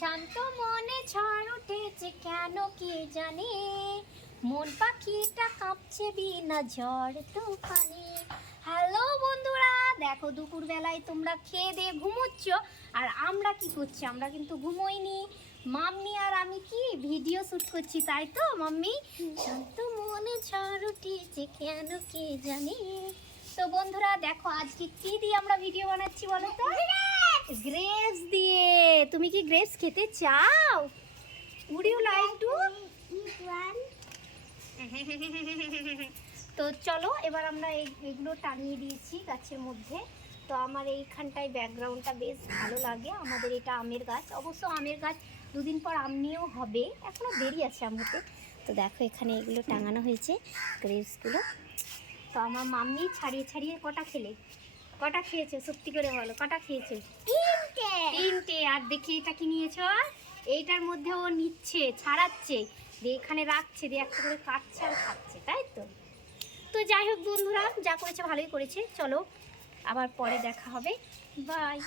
শান্ত মনে ঝড় উঠেছে কেন কে জানে, মন পাখিটা কাঁপছে বিনা ঝড় তুফানে। হ্যালো বন্ধুরা, দেখো দুপুরবেলায় তোমরা খেয়ে দিয়ে ঘুমোচ্ছ, আর আমরা কি করছি? আমরা কিন্তু ঘুমোইনি। মাম্মি আর আমি কি ভিডিও শ্যুট করছি, তাই তো মাম্মি? শান্ত মনে ঝড় উঠেছে কেন কে জানে। তো বন্ধুরা দেখো আজকে কি দিয়ে আমরা ভিডিও বানাচ্ছি বলো তো? গ্রেপস দিয়ে। তুমি কি গ্রেপস খেতে চাও? Would you like to? তো চলো এবার আমরা এগুলো টানিয়ে দিয়েছি গাছের মধ্যে। তো আমার এইখানটায় ব্যাকগ্রাউন্ডটা বেশ ভালো লাগে। আমাদের এটা আমের গাছ, অবশ্য আমের গাছ দুদিন পর আম নিয়েও হবে, এখনও দেরি আছে আম হতে। তো দেখো এখানে এগুলো টাঙানো হয়েছে গ্রেপসগুলো। তো আমার মাম্মি ছাড়িয়ে ছাড়িয়ে কটা খেয়েছো? সত্যি করে বলো, কটা খেয়েছো? তিনটে। আর দেখি এটা কি নিয়েছো? এইটার মধ্যে ও নিচ্ছে, ছাড়াচ্ছে, দিয়ে এখানে রাখছে, দিয়ে একটা করে কাটছে আর খাচ্ছে, তাই তো? তো যাই হোক বন্ধুরা, যা করেছে ভালোই করেছে। চলো আবার পরে দেখা হবে, বাই।